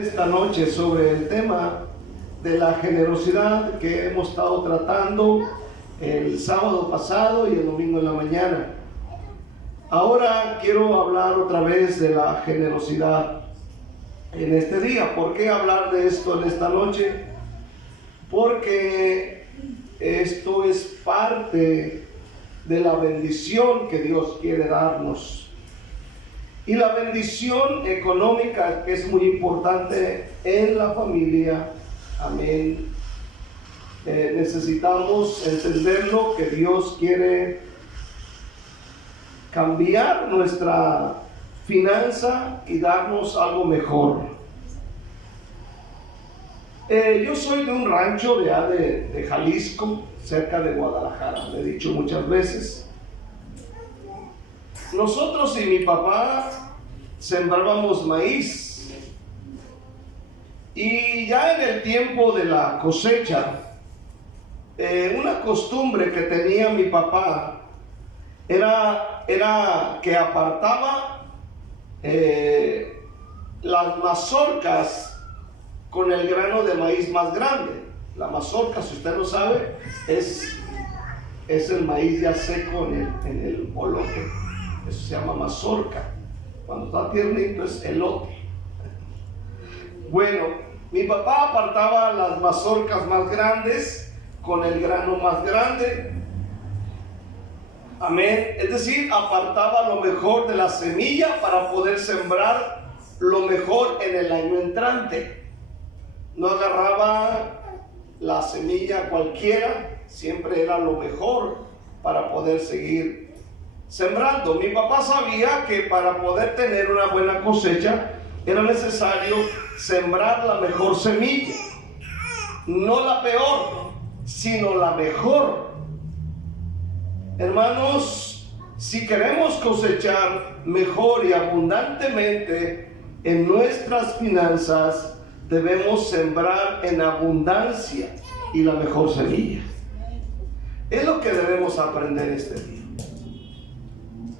Esta noche sobre el tema de la generosidad que hemos estado tratando el sábado pasado y el domingo en la mañana. Ahora quiero hablar otra vez de la generosidad en este día. ¿Por qué hablar de esto en esta noche? Porque esto es parte de la bendición que Dios quiere darnos. Y la bendición económica, que es muy importante en la familia, amén. Necesitamos entenderlo, que Dios quiere cambiar nuestra finanza y darnos algo mejor. Yo soy de un rancho de Jalisco, cerca de Guadalajara, lo he dicho muchas veces. Nosotros y mi papá sembrábamos maíz, y ya en el tiempo de la cosecha, una costumbre que tenía mi papá era que apartaba las mazorcas con el grano de maíz más grande. La mazorca, si usted lo sabe, es el maíz ya seco en el bolote. Eso se llama mazorca. Cuando está tiernito es elote. Bueno, mi papá apartaba las mazorcas más grandes con el grano más grande. Amén. Es decir, apartaba lo mejor de la semilla para poder sembrar lo mejor en el año entrante. No agarraba la semilla cualquiera, siempre era lo mejor para poder seguir sembrando. Mi papá sabía que para poder tener una buena cosecha era necesario sembrar la mejor semilla, no la peor, sino la mejor. Hermanos, si queremos cosechar mejor y abundantemente en nuestras finanzas, debemos sembrar en abundancia y la mejor semilla. Es lo que debemos aprender este día.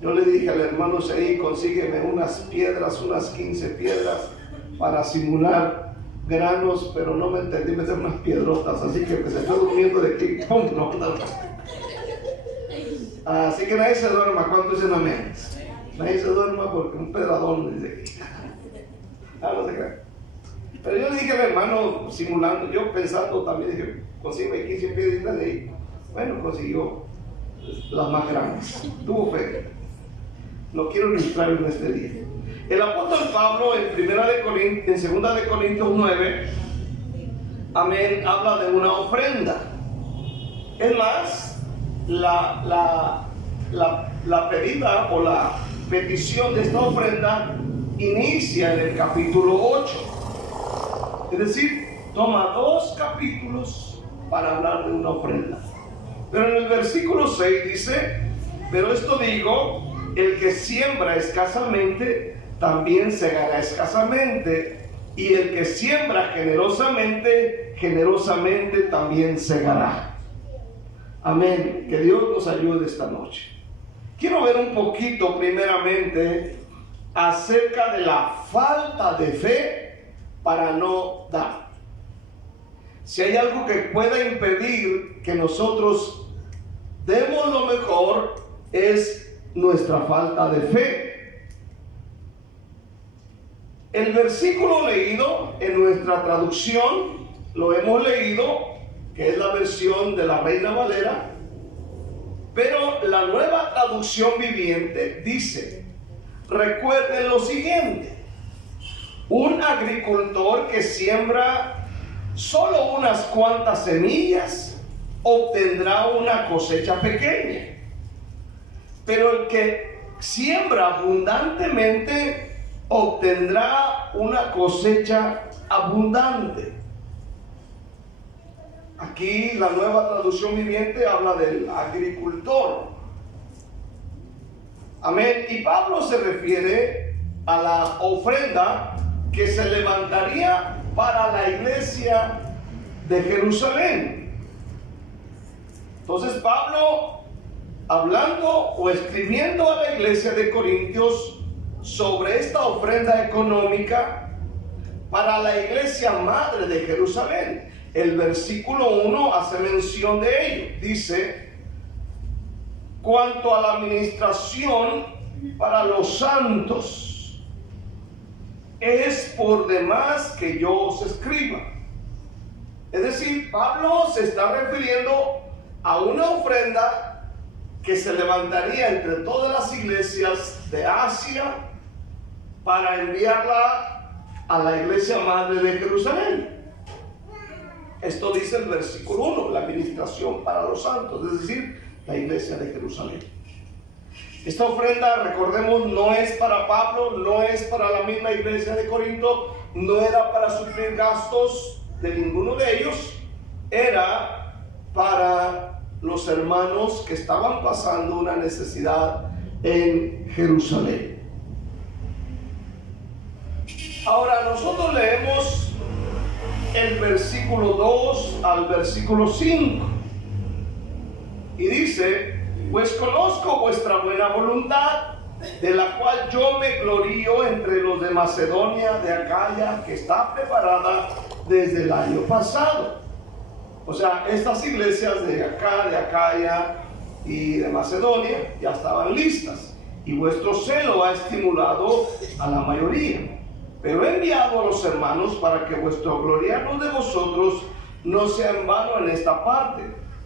Yo le dije al hermano Seí, consígueme unas piedras, unas 15 piedras para simular granos, pero no me entendí meter unas piedrotas, así que me estoy durmiendo de aquí. ¡Pum! No. Así que nadie se duerma. ¿Cuánto dicen amén? Nadie se duerma porque un pedradón dice aquí. No se crean. Pero yo le dije al hermano, simulando, yo pensando también, dije, consígueme 15 piedritas de ahí. Bueno, consiguió las más grandes. Tuvo fe. Lo quiero ilustrar en este día. El apóstol Pablo en 2 de Corintios 9, amén, habla de una ofrenda. Es más, la pedida o la petición de esta ofrenda inicia en el capítulo 8. Es decir, toma 2 capítulos para hablar de una ofrenda. Pero en el versículo 6 dice: pero esto digo, el que siembra escasamente, también segará escasamente, y el que siembra generosamente, generosamente también segará. Amén. Que Dios nos ayude esta noche. Quiero ver un poquito primeramente acerca de la falta de fe para no dar. Si hay algo que pueda impedir que nosotros demos lo mejor, es nuestra falta de fe. El versículo leído en nuestra traducción, lo hemos leído, que es la versión de la Reina Valera, pero la Nueva Traducción Viviente dice: recuerden lo siguiente, un agricultor que siembra solo unas cuantas semillas obtendrá una cosecha pequeña, pero el que siembra abundantemente obtendrá una cosecha abundante. Aquí la Nueva Traducción Viviente habla del agricultor. Amén. Y Pablo se refiere a la ofrenda que se levantaría para la iglesia de Jerusalén. Entonces Pablo, hablando o escribiendo a la iglesia de Corintios sobre esta ofrenda económica, para la iglesia madre de Jerusalén. El versículo 1 hace mención de ello. Dice: cuanto a la administración para los santos, es por demás que yo os escriba. Es decir, Pablo se está refiriendo a una ofrenda que se levantaría entre todas las iglesias de Asia para enviarla a la iglesia madre de Jerusalén. Esto dice el versículo 1, la administración para los santos, es decir, la iglesia de Jerusalén. Esta ofrenda, recordemos, no es para Pablo, no es para la misma iglesia de Corinto, no era para suplir gastos de ninguno de ellos, era para los hermanos que estaban pasando una necesidad en Jerusalén. Ahora nosotros leemos el versículo 2 al versículo 5 y dice: pues conozco vuestra buena voluntad, de la cual yo me glorío entre los de Macedonia, de Acaya, que está preparada desde el año pasado. O sea, estas iglesias de acá, de Acaya y de Macedonia ya estaban listas, y vuestro celo ha estimulado a la mayoría. Pero he enviado a los hermanos para que vuestro gloriarnos de vosotros no sea en vano en esta parte,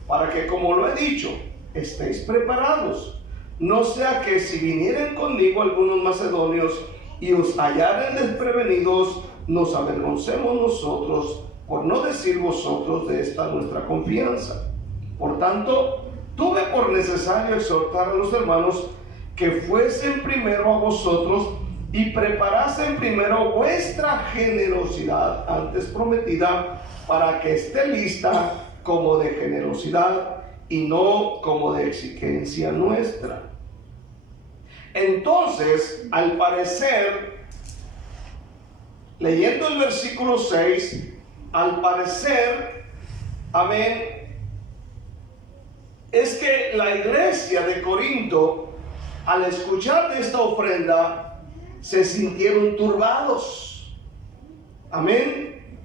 para que, como lo he dicho, estéis preparados. No sea que si vinieren conmigo algunos macedonios y os hallaren desprevenidos, nos avergoncemos nosotros, por no decir vosotros, de esta nuestra confianza. Por tanto, tuve por necesario exhortar a los hermanos que fuesen primero a vosotros y preparasen primero vuestra generosidad antes prometida, para que esté lista como de generosidad y no como de exigencia nuestra. Entonces, al parecer, leyendo el versículo 6, al parecer, amén, es que la iglesia de Corinto, al escuchar de esta ofrenda, se sintieron turbados, amén,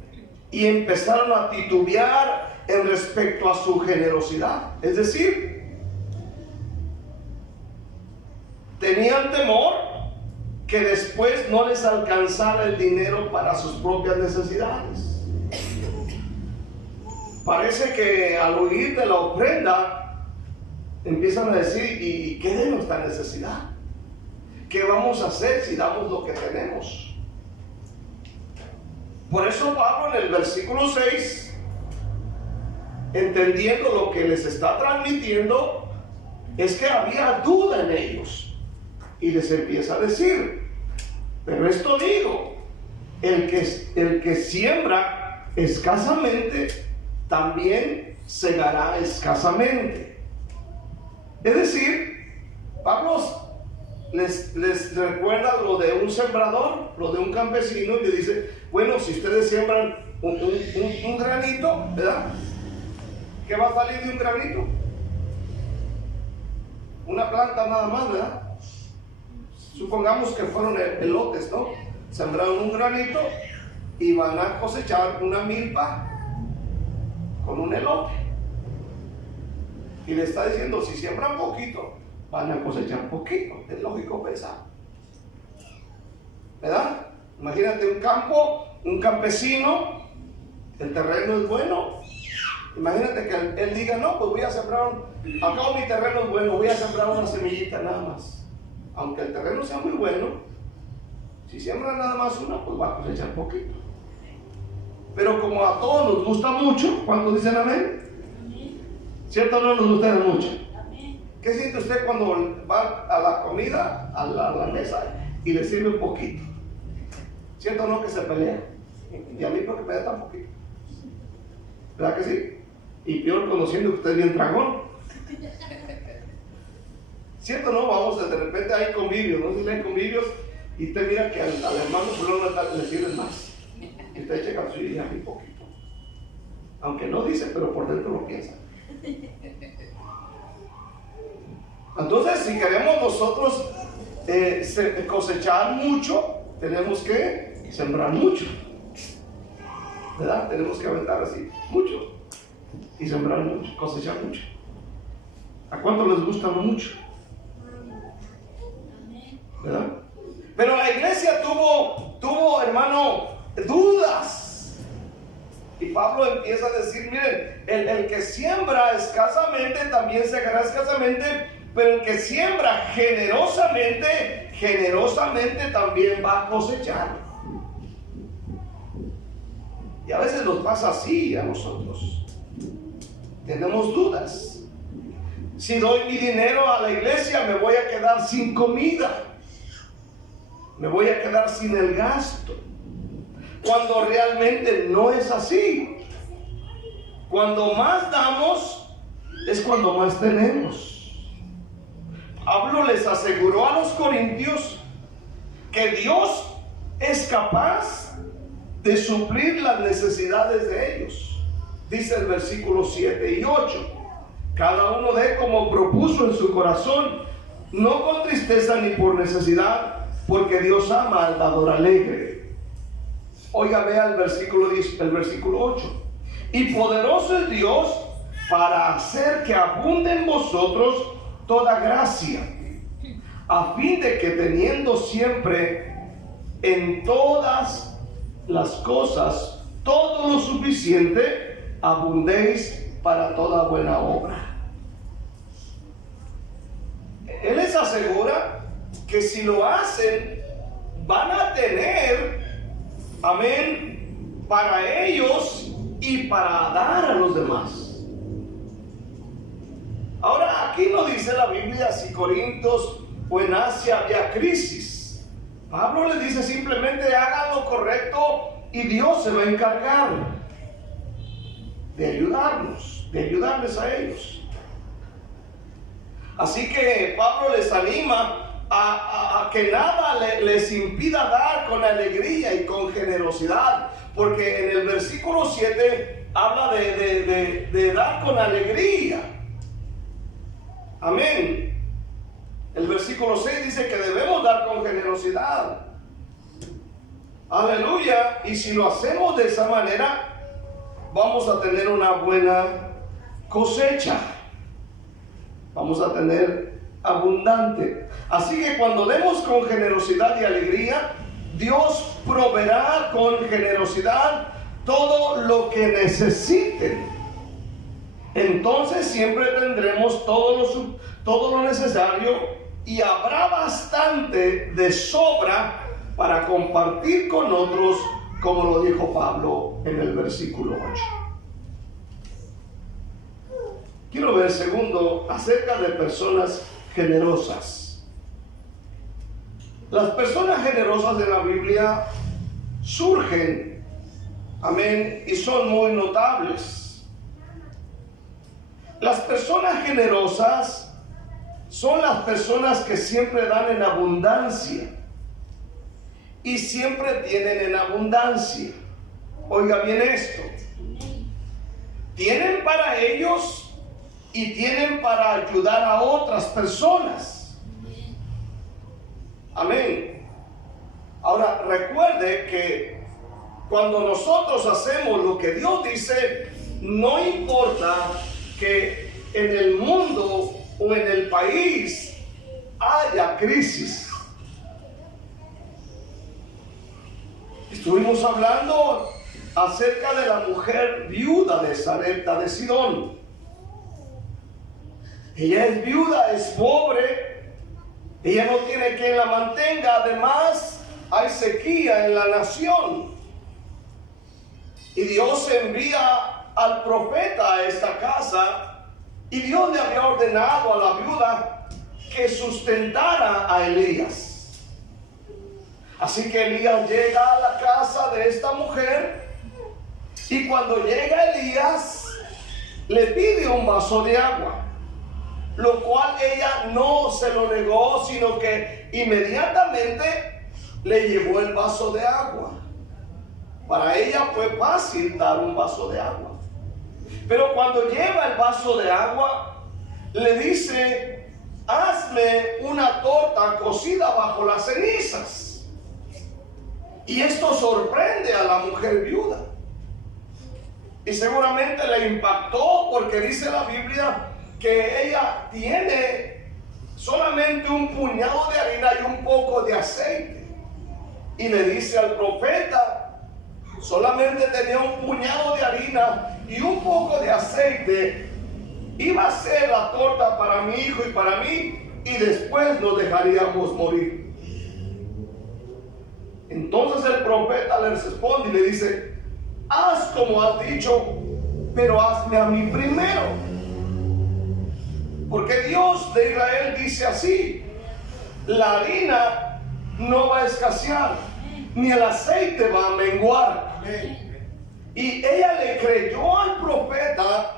y empezaron a titubear en respecto a su generosidad. Es decir, tenían temor que después no les alcanzara el dinero para sus propias necesidades. Parece que al oír de la ofrenda empiezan a decir: ¿y qué de nuestra necesidad? ¿Qué vamos a hacer si damos lo que tenemos? Por eso Pablo en el versículo 6, entendiendo lo que les está transmitiendo, es que había duda en ellos, y les empieza a decir: pero esto digo, el que siembra escasamente, también segará escasamente. Es decir, Pablo les recuerda lo de un sembrador, lo de un campesino, y le dice: bueno, si ustedes siembran un granito, ¿verdad? ¿Qué va a salir de un granito? Una planta nada más, ¿verdad? Supongamos que fueron elotes, ¿no? Sembraron un granito y van a cosechar una milpa con un elote. Y le está diciendo: si siembran poquito, van a cosechar poquito. Es lógico pensar, ¿verdad? Imagínate un campo, un campesino, el terreno es bueno. Imagínate que él diga: no, pues voy a sembrar, acá mi terreno es bueno, voy a sembrar una semillita nada más. Aunque el terreno sea muy bueno, si siembra nada más una, pues va a cosechar poquito. Pero como a todos nos gusta mucho, ¿cuántos dicen amén? ¿Cierto o no nos gusta mucho? ¿Qué siente usted cuando va a la comida, a la mesa, y le sirve un poquito? ¿Cierto o no que se pelea? Y a mí porque me da tan poquito. ¿Verdad que sí? Y peor conociendo que usted es bien tragón. ¿Cierto o no? Vamos, de repente hay convivios, no sé si hay convivios, y usted mira que al hermano fulano le sirven más. Y usted checa su y a mí poquito. Aunque no dice, pero por dentro lo piensa. Entonces, si queremos nosotros cosechar mucho, tenemos que sembrar mucho. ¿verdad? Tenemos que aventar así mucho y sembrar mucho, cosechar mucho. ¿A cuánto les gusta lo mucho? ¿Verdad? Pero la iglesia tuvo, hermano, dudas. Y Pablo empieza a decir, miren, el que siembra escasamente también segará escasamente, pero el que siembra generosamente también va a cosechar. Y a veces nos pasa así a nosotros. Tenemos dudas. Si doy mi dinero a la iglesia, me voy a quedar sin comida. Me voy a quedar sin el gasto. Cuando realmente no es así. Cuando más damos, es cuando más tenemos. Pablo les aseguró a los corintios que Dios es capaz de suplir las necesidades de ellos. Dice el versículo 7 y 8. Cada uno dé como propuso en su corazón, no con tristeza ni por necesidad, porque Dios ama al dador alegre. Oiga, vea el versículo 8. Y poderoso es Dios para hacer que abunde en vosotros toda gracia, a fin de que teniendo siempre en todas las cosas todo lo suficiente, abundéis para toda buena obra. Él les asegura que si lo hacen, van a tener, amén, para ellos y para dar a los demás. Ahora, aquí no dice la Biblia si Corintios o en Asia había crisis. Pablo les dice simplemente hagan lo correcto y Dios se va a encargar de ayudarnos, de ayudarles a ellos. Así que Pablo les anima a que nada les impida dar con alegría y con generosidad, porque en el versículo 7 habla de dar con alegría. Amén. El versículo 6 dice que debemos dar con generosidad. Aleluya. Y si lo hacemos de esa manera, vamos a tener una buena cosecha. Vamos a tener abundante. Así que cuando demos con generosidad y alegría, Dios proveerá con generosidad todo lo que necesiten. Entonces siempre tendremos todo lo necesario y habrá bastante de sobra para compartir con otros, como lo dijo Pablo en el versículo 8. Quiero ver segundo acerca de personas generosas. Las personas generosas de la Biblia surgen, amén, y son muy notables. Las personas generosas son las personas que siempre dan en abundancia y siempre tienen en abundancia. Oiga bien esto. Tienen para ellos y tienen para ayudar a otras personas. Amén. Ahora recuerde que cuando nosotros hacemos lo que Dios dice, no importa que en el mundo o en el país haya crisis. Estuvimos hablando acerca de la mujer viuda de Sarepta de Sidón. Ella es viuda, es pobre, ella no tiene quien la mantenga, además hay sequía en la nación. Y Dios envía al profeta a esta casa y Dios le había ordenado a la viuda que sustentara a Elías. Así que Elías llega a la casa de esta mujer y cuando llega Elías le pide un vaso de agua, lo cual ella no se lo negó, sino que inmediatamente le llevó el vaso de agua. Para ella fue fácil dar un vaso de agua. Pero cuando lleva el vaso de agua, le dice: hazme una torta cocida bajo las cenizas. Y esto sorprende a la mujer viuda. Y seguramente le impactó porque dice la Biblia que ella tiene solamente un puñado de harina y un poco de aceite. Y le dice al profeta, solamente tenía un puñado de harina y un poco de aceite. Iba a ser la torta para mi hijo y para mí, y después nos dejaríamos morir. Entonces el profeta le responde y le dice, haz como has dicho, pero hazme a mí primero. Porque Dios de Israel dice así, la harina no va a escasear, ni el aceite va a menguar. Y ella le creyó al profeta,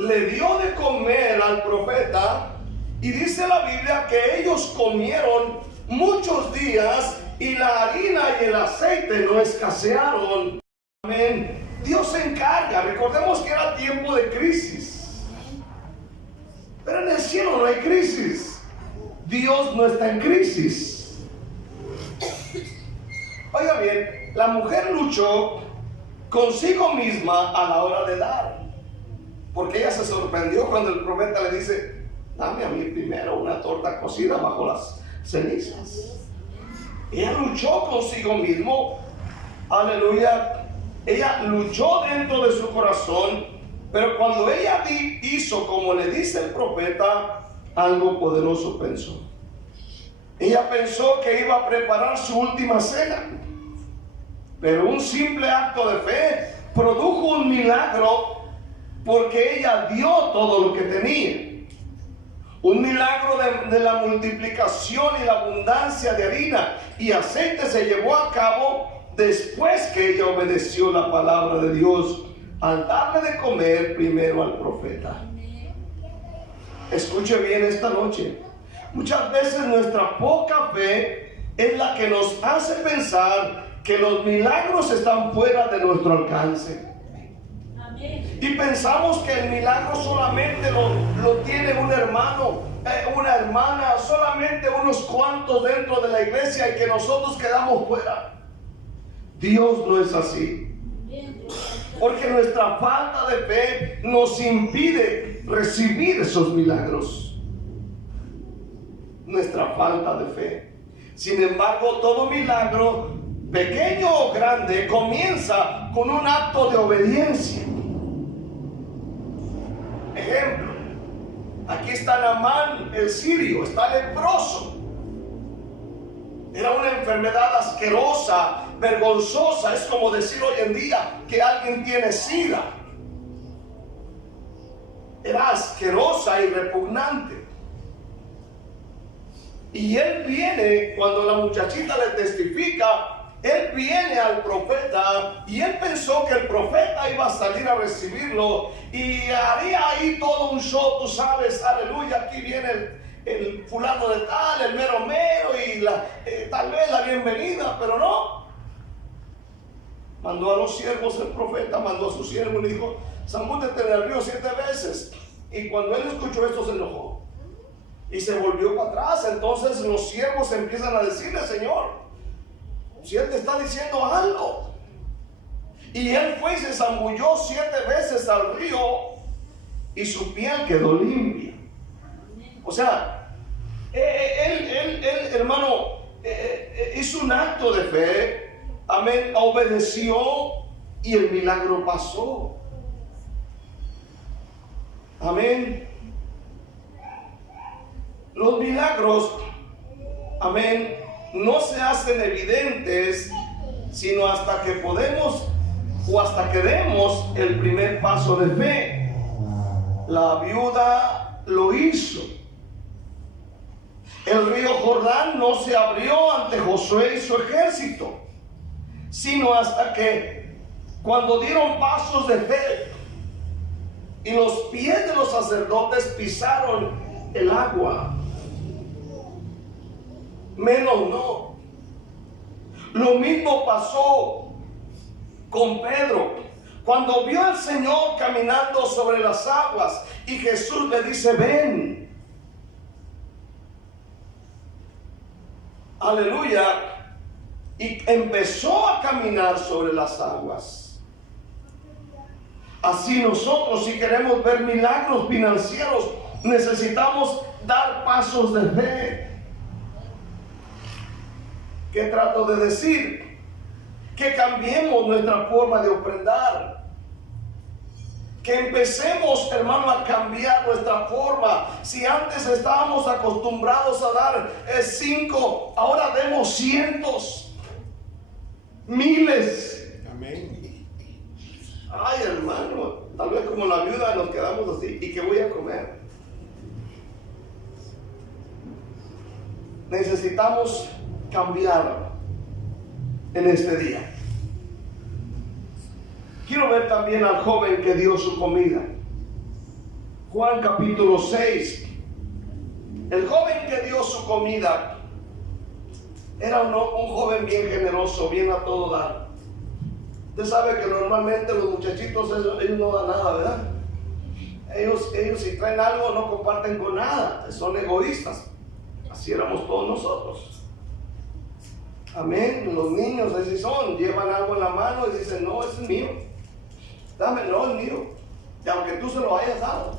le dio de comer al profeta, y dice la Biblia que ellos comieron muchos días y la harina y el aceite no escasearon. Amén. Dios se encarga. Recordemos que era tiempo de crisis. Pero en el cielo no hay crisis. Dios no está en crisis. Oiga bien, la mujer luchó consigo misma a la hora de dar. Porque ella se sorprendió cuando el profeta le dice, dame a mí primero una torta cocida bajo las cenizas. Ella luchó consigo mismo. Aleluya. Ella luchó dentro de su corazón, pero cuando ella hizo como le dice el profeta, algo poderoso pensó. Ella pensó que iba a preparar su última cena, pero un simple acto de fe produjo un milagro, porque ella dio todo lo que tenía. Un milagro de la multiplicación y la abundancia de harina y aceite se llevó a cabo después que ella obedeció la palabra de Dios al darle de comer primero al profeta. Escuche bien esta noche. Muchas veces nuestra poca fe es la que nos hace pensar que los milagros están fuera de nuestro alcance. Y pensamos que el milagro solamente lo tiene un hermano, una hermana, solamente unos cuantos dentro de la iglesia, y que nosotros quedamos fuera. Dios no es así. Porque nuestra falta de fe nos impide recibir esos milagros. Nuestra falta de fe. Sin embargo, todo milagro, pequeño o grande, comienza con un acto de obediencia. Ejemplo, aquí está Naamán el sirio, está leproso. Era una enfermedad asquerosa, vergonzosa. Es como decir hoy en día que alguien tiene SIDA. Era asquerosa y repugnante. Y él viene, cuando la muchachita le testifica, él viene al profeta, y él pensó que el profeta iba a salir a recibirlo y haría ahí todo un show, tú sabes, aleluya, aquí viene el fulano de tal, el mero mero, y tal vez la bienvenida, pero no. Mandó a los siervos, el profeta mandó a su siervo y le dijo, zambútete en el río 7 veces. Y cuando él escuchó esto se enojó y se volvió para atrás. Entonces los siervos empiezan a decirle, Señor, si él te está diciendo algo. Y él fue y se zambulló 7 veces al río y su piel quedó limpia. O sea, él hermano, hizo un acto de fe, amén, obedeció y el milagro pasó. Amén. Los milagros, amén, no se hacen evidentes sino hasta que podemos o hasta que demos el primer paso de fe. La viuda lo hizo. El río Jordán no se abrió ante Josué y su ejército, sino hasta que cuando dieron pasos de fe y los pies de los sacerdotes pisaron el agua. Menos no. Lo mismo pasó con Pedro. Cuando vio al Señor caminando sobre las aguas y Jesús le dice, ven. Aleluya. Y empezó a caminar sobre las aguas. Así nosotros, si queremos ver milagros financieros, necesitamos dar pasos de fe. ¿Qué trato de decir? Que cambiemos nuestra forma de ofrendar. Que empecemos, hermano, a cambiar nuestra forma. Si antes estábamos acostumbrados a dar 5, ahora demos cientos, miles. Amén. Ay, hermano, tal vez como la viuda nos quedamos así. ¿Y qué voy a comer? Necesitamos cambiar en este día. Quiero ver también al joven que dio su comida. Juan capítulo 6. El joven que dio su comida era un joven bien generoso, bien a todo dar. Usted sabe que normalmente los muchachitos, ellos no dan nada, ¿verdad? Ellos si traen algo no comparten con nada, son egoístas. Así éramos todos nosotros. Amén. Los niños así son, llevan algo en la mano y dicen, no, ese es mío. Dame, no, es mío. Y aunque tú se lo hayas dado,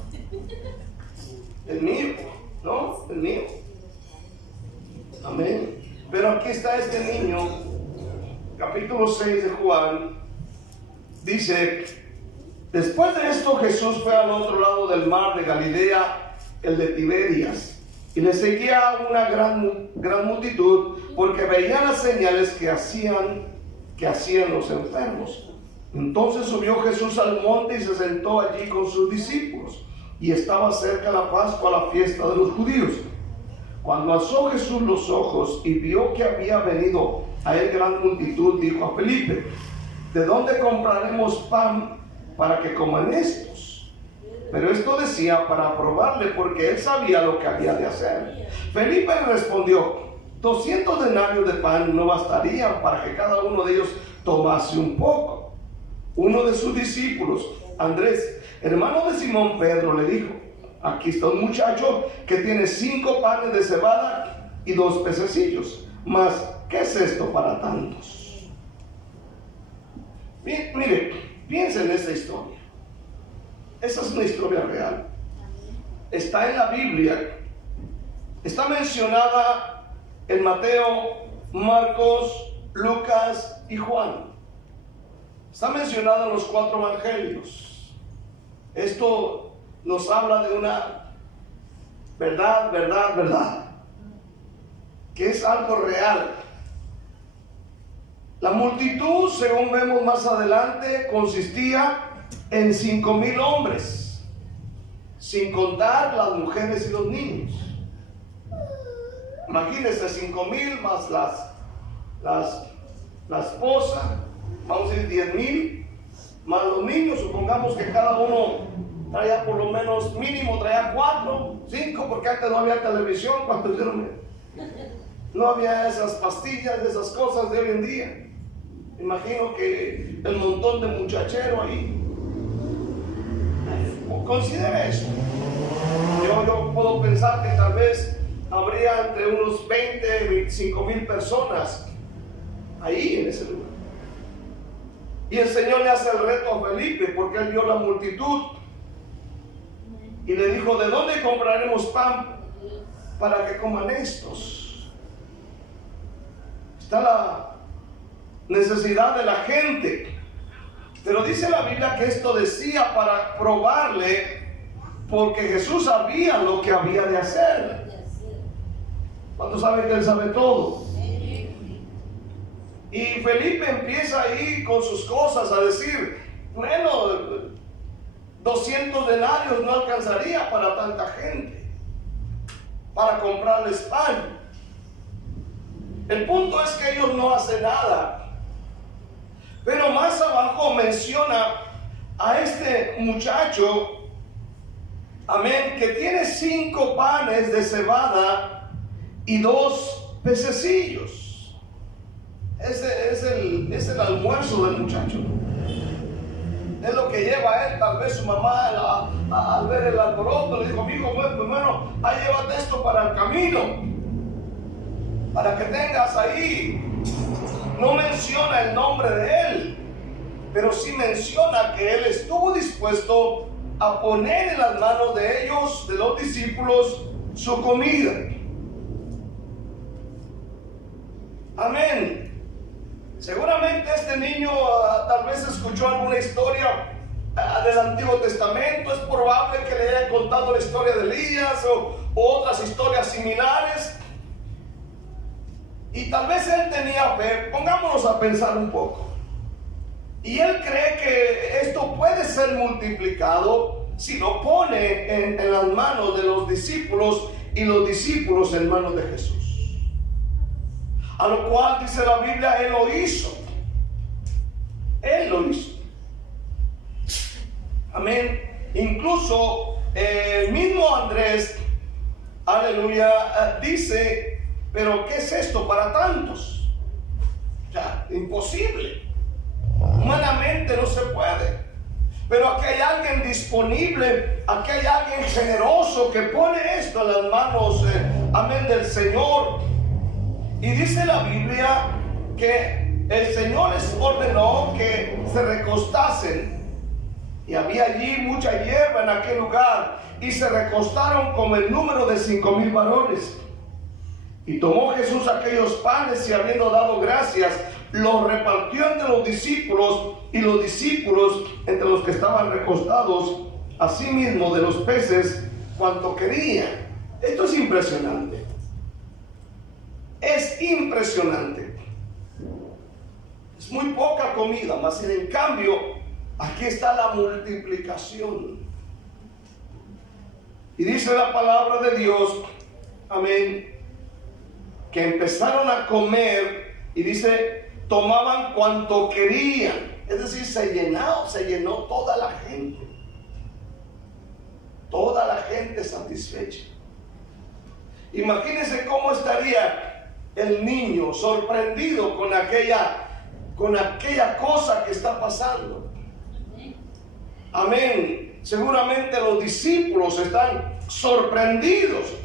es mío, no, es mío. Amén. Pero aquí está este niño, capítulo 6 de Juan, dice: después de esto Jesús fue al otro lado del mar de Galilea, el de Tiberias, y le seguía una gran multitud, porque veían las señales que hacían los enfermos. Entonces subió Jesús al monte y se sentó allí con sus discípulos, y estaba cerca la Pascua, la fiesta de los judíos. Cuando alzó Jesús los ojos y vio que había venido a él gran multitud, dijo a Felipe: ¿de dónde compraremos pan para que coman estos? Pero esto decía para probarle, porque él sabía lo que había de hacer. Felipe le respondió: 200 denarios de pan no bastarían para que cada uno de ellos tomase un poco. Uno de sus discípulos, Andrés, hermano de Simón Pedro, le dijo: aquí está un muchacho que tiene 5 panes de cebada y 2 pececillos. Mas, ¿qué es esto para tantos? Mire, piensa en esta historia. Esa es una historia real. Está en la Biblia. Está mencionada en Mateo, Marcos, Lucas y Juan. Está mencionada en los 4 evangelios. Esto nos habla de una verdad, que es algo real. La multitud, según vemos más adelante, consistía en 5,000 hombres, sin contar las mujeres y los niños. Imagínense, 5,000 más la esposa, vamos a decir 10,000, más los niños. Supongamos que cada uno traía por lo menos, mínimo traía 4, 5, porque antes no había televisión. No había esas pastillas, esas cosas de hoy en día. Imagino que el montón de muchachero ahí. Considere eso. Yo puedo pensar que tal vez habría entre unos 20, 25,000 personas ahí en ese lugar. Y el Señor le hace el reto a Felipe, porque él vio la multitud y le dijo: ¿de dónde compraremos pan para que coman estos? Está la necesidad de la gente, pero dice la Biblia que esto decía para probarle, porque Jesús sabía lo que había de hacer. ¿Cuántos saben que él sabe todo? Y Felipe empieza ahí con sus cosas a decir: bueno, 200 denarios no alcanzaría para tanta gente, para comprarles pan. El punto es que ellos no hacen nada. Pero más abajo menciona a este muchacho, amén, que tiene 5 panes de cebada y 2 pececillos. Ese es el almuerzo del muchacho. Es lo que lleva a él. Tal vez su mamá, al ver el alboroto, le dijo: hijo, bueno, ahí llévate esto para el camino, para que tengas ahí. No menciona el nombre de él, pero sí menciona que Él estuvo dispuesto a poner en las manos de ellos, de los discípulos, su comida. Amén. Seguramente este niño tal vez escuchó alguna historia del Antiguo Testamento. Es probable que le hayan contado la historia de Elías o otras historias similares. Y tal vez él tenía fe. Pongámonos a pensar un poco. Y él cree que esto puede ser multiplicado si lo pone en las manos de los discípulos y los discípulos en manos de Jesús. A lo cual dice la Biblia, Él lo hizo. Él lo hizo. Amén. Incluso el mismo Andrés, aleluya, dice, pero ¿qué es esto para tantos? O sea, imposible. Humanamente no se puede. Pero aquí hay alguien disponible, aquí hay alguien generoso que pone esto en las manos, amén, del Señor. Y dice la Biblia que el Señor les ordenó que se recostasen. Y había allí mucha hierba en aquel lugar. Y se recostaron como el número de 5,000 varones. Y tomó Jesús aquellos panes y habiendo dado gracias, los repartió entre los discípulos, y los discípulos entre los que estaban recostados, asimismo de los peces, cuanto querían. Esto es impresionante. Es impresionante. Es muy poca comida, mas en cambio, aquí está la multiplicación. Y dice la palabra de Dios, amén, que empezaron a comer, y dice, tomaban cuanto querían. Es decir, se llenó toda la gente. Toda la gente satisfecha. Imagínense cómo estaría el niño sorprendido con aquella cosa que está pasando. Amén. Seguramente los discípulos están sorprendidos.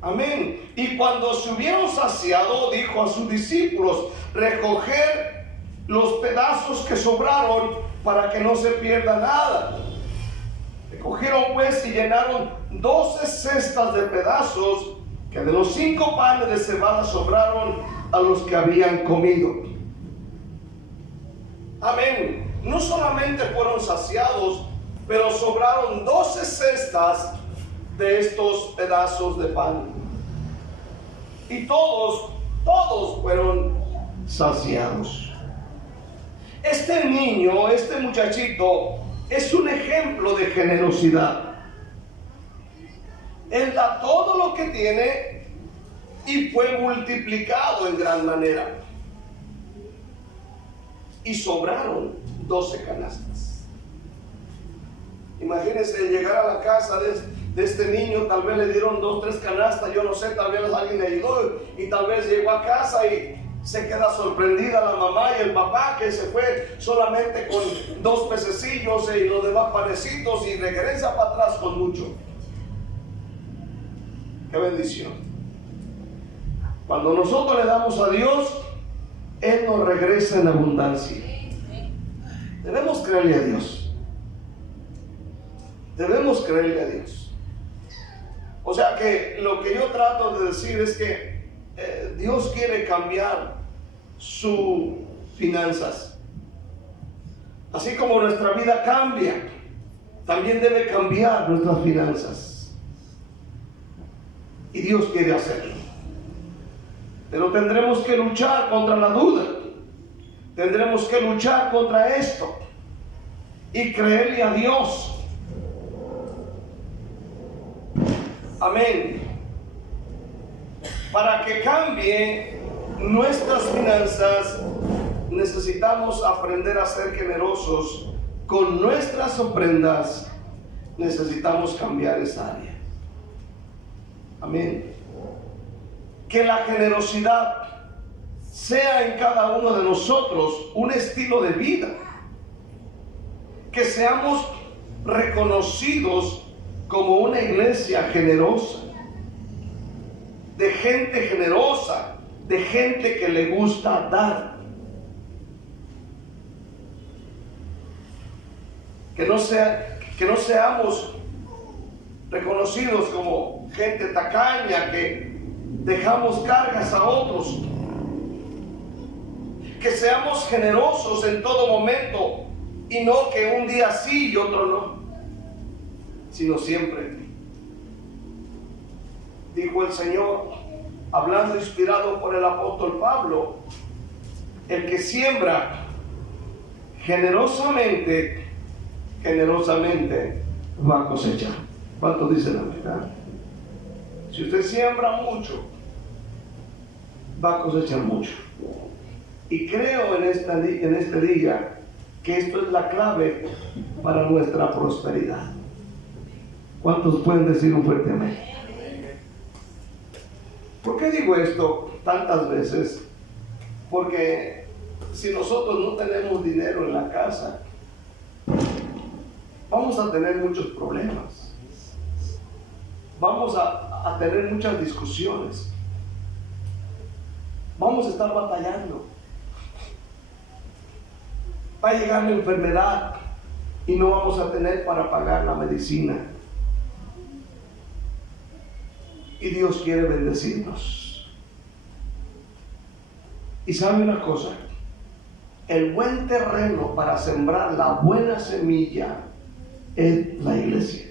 Amén. Y cuando se hubieron saciado, dijo a sus discípulos, recoger los pedazos que sobraron para que no se pierda nada. Recogieron pues y llenaron 12 cestas de pedazos que de los 5 panes de cebada sobraron a los que habían comido. Amén. No solamente fueron saciados, pero sobraron 12 cestas de estos pedazos de pan. Y todos fueron saciados. Este niño, este muchachito, es un ejemplo de generosidad. Él da todo lo que tiene y fue multiplicado en gran manera. Y sobraron 12 canastas. Imagínense llegar a la casa de este niño, tal vez le dieron 2, 3 canastas, yo no sé, tal vez alguien le ayudó, y tal vez llegó a casa y se queda sorprendida la mamá y el papá, que se fue solamente con 2 pececillos y los demás panecitos, y regresa para atrás con mucho. ¡Qué bendición! Cuando nosotros le damos a Dios, Él nos regresa en abundancia. Debemos creerle a Dios. Debemos creerle a Dios. O sea que lo que yo trato de decir es que Dios quiere cambiar sus finanzas. Así como nuestra vida cambia, también debe cambiar nuestras finanzas. Y Dios quiere hacerlo. Pero tendremos que luchar contra la duda. Tendremos que luchar contra esto y creerle a Dios. Amén. Para que cambie nuestras finanzas, necesitamos aprender a ser generosos con nuestras ofrendas. Necesitamos cambiar esa área. Amén. Que la generosidad sea en cada uno de nosotros un estilo de vida. Que seamos reconocidos como una iglesia generosa, de gente generosa, de gente que le gusta dar. que no seamos reconocidos como gente tacaña, que dejamos cargas a otros, que seamos generosos en todo momento y no que un día sí y otro no, sino siempre. Dijo el Señor, hablando inspirado por el apóstol Pablo, el que siembra generosamente va a cosechar. ¿Cuánto dice la verdad? Si usted siembra mucho, va a cosechar mucho. Y creo en este día que esto es la clave para nuestra prosperidad. ¿Cuántos pueden decir un fuerte amén? ¿Por qué digo esto tantas veces? Porque si nosotros no tenemos dinero en la casa, vamos a tener muchos problemas. Vamos a tener muchas discusiones. Vamos a estar batallando. Va a llegar la enfermedad y no vamos a tener para pagar la medicina. Y Dios quiere bendecirnos. Y sabe una cosa, el buen terreno para sembrar la buena semilla es la iglesia.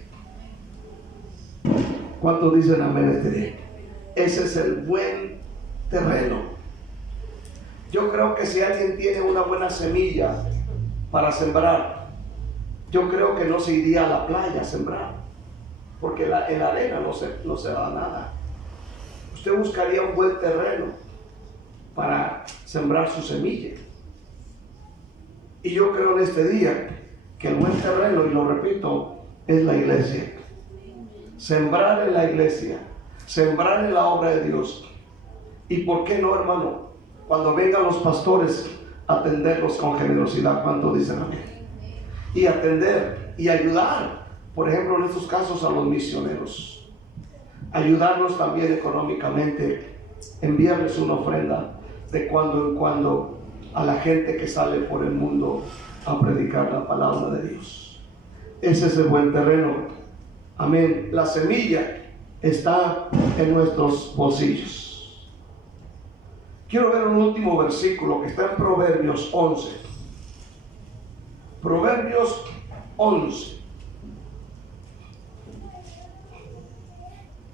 ¿Cuántos dicen amén este día? Ese es el buen terreno. Yo creo que si alguien tiene una buena semilla para sembrar, yo creo que no se iría a la playa a sembrar, porque en la arena no se da nada. Usted buscaría un buen terreno para sembrar su semilla. Y yo creo en este día que el buen terreno, y lo repito, es la iglesia. Sembrar en la iglesia, sembrar en la obra de Dios. ¿Y por qué no, hermano? Cuando vengan los pastores, atenderlos con generosidad. ¿Cuánto dicen amén? Y atender y ayudar, por ejemplo, en estos casos a los misioneros. Ayudarlos también económicamente, enviarles una ofrenda de cuando en cuando a la gente que sale por el mundo a predicar la palabra de Dios. Ese es el buen terreno. Amén. La semilla está en nuestros bolsillos. Quiero ver un último versículo que está en Proverbios 11. Proverbios 11.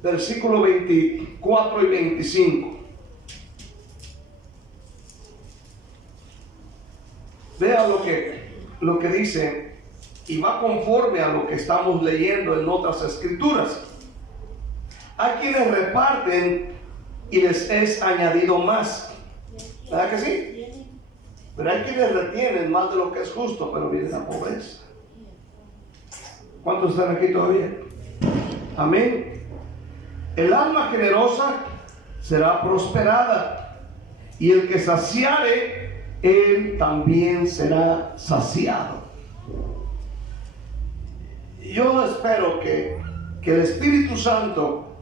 Versículo 24 y 25. Vea lo que dice, y va conforme a lo que estamos leyendo en otras escrituras. Hay quienes reparten y les es añadido más. ¿Verdad que sí? Pero hay quienes retienen más de lo que es justo, pero viene la pobreza. ¿Cuántos están aquí todavía? Amén. El alma generosa será prosperada, y el que saciare, él también será saciado. Yo espero que el Espíritu Santo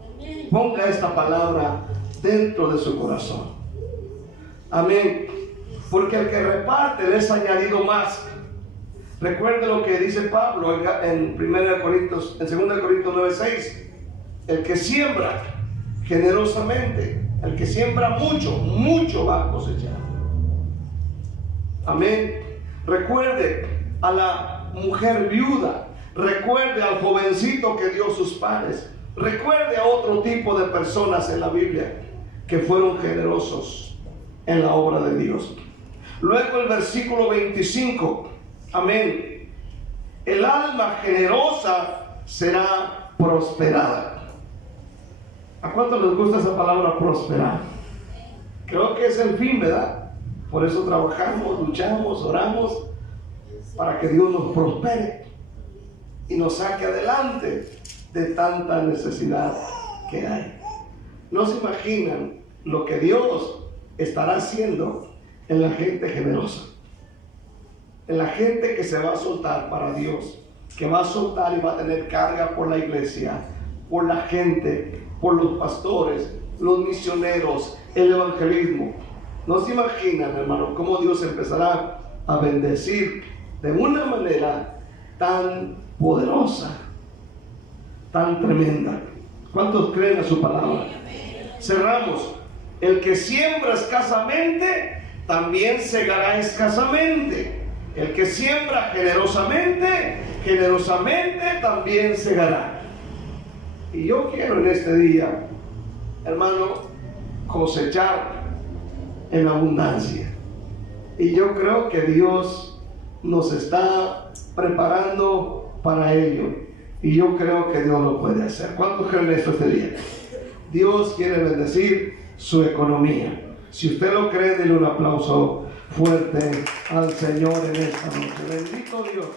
ponga esta palabra dentro de su corazón. Amén. Porque el que reparte le es añadido más. Recuerde lo que dice Pablo en 2 Corintios 9:6. El que siembra generosamente, el que siembra mucho va a cosechar. Amén. Recuerde a la mujer viuda, recuerde al jovencito que dio sus padres, recuerde a otro tipo de personas en la Biblia que fueron generosos en la obra de Dios. Luego el versículo 25, amén. El alma generosa será prosperada. ¿A cuánto les gusta esa palabra prosperar? Creo que es el fin, ¿verdad? Por eso trabajamos, luchamos, oramos para que Dios nos prospere y nos saque adelante de tanta necesidad que hay. No se imaginan lo que Dios estará haciendo en la gente generosa, en la gente que se va a soltar para Dios, que va a soltar y va a tener carga por la iglesia, por la gente, por los pastores, los misioneros, el evangelismo. No se imaginan, hermano, cómo Dios empezará a bendecir de una manera tan poderosa, tan tremenda. ¿Cuántos creen a su palabra? Cerramos. El que siembra escasamente, también segará escasamente. El que siembra generosamente, generosamente también segará. Y yo quiero en este día, hermano, cosechar en abundancia. Y yo creo que Dios nos está preparando para ello. Y yo creo que Dios lo puede hacer. ¿Cuántos creen esto este día? Dios quiere bendecir su economía. Si usted lo cree, denle un aplauso fuerte al Señor en esta noche. Bendito Dios.